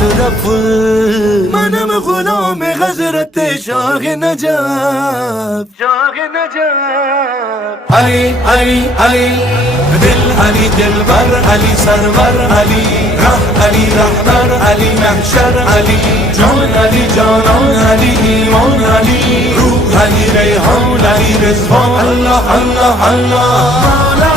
صدفل منم غلام حضرت شاه نجف علی علی علی دل علی دلبر علی سرور علی علی رهبر علی محشر علی جان علی جانان علی ایمان علی روح علی ریحان علی رضوان الله الله الله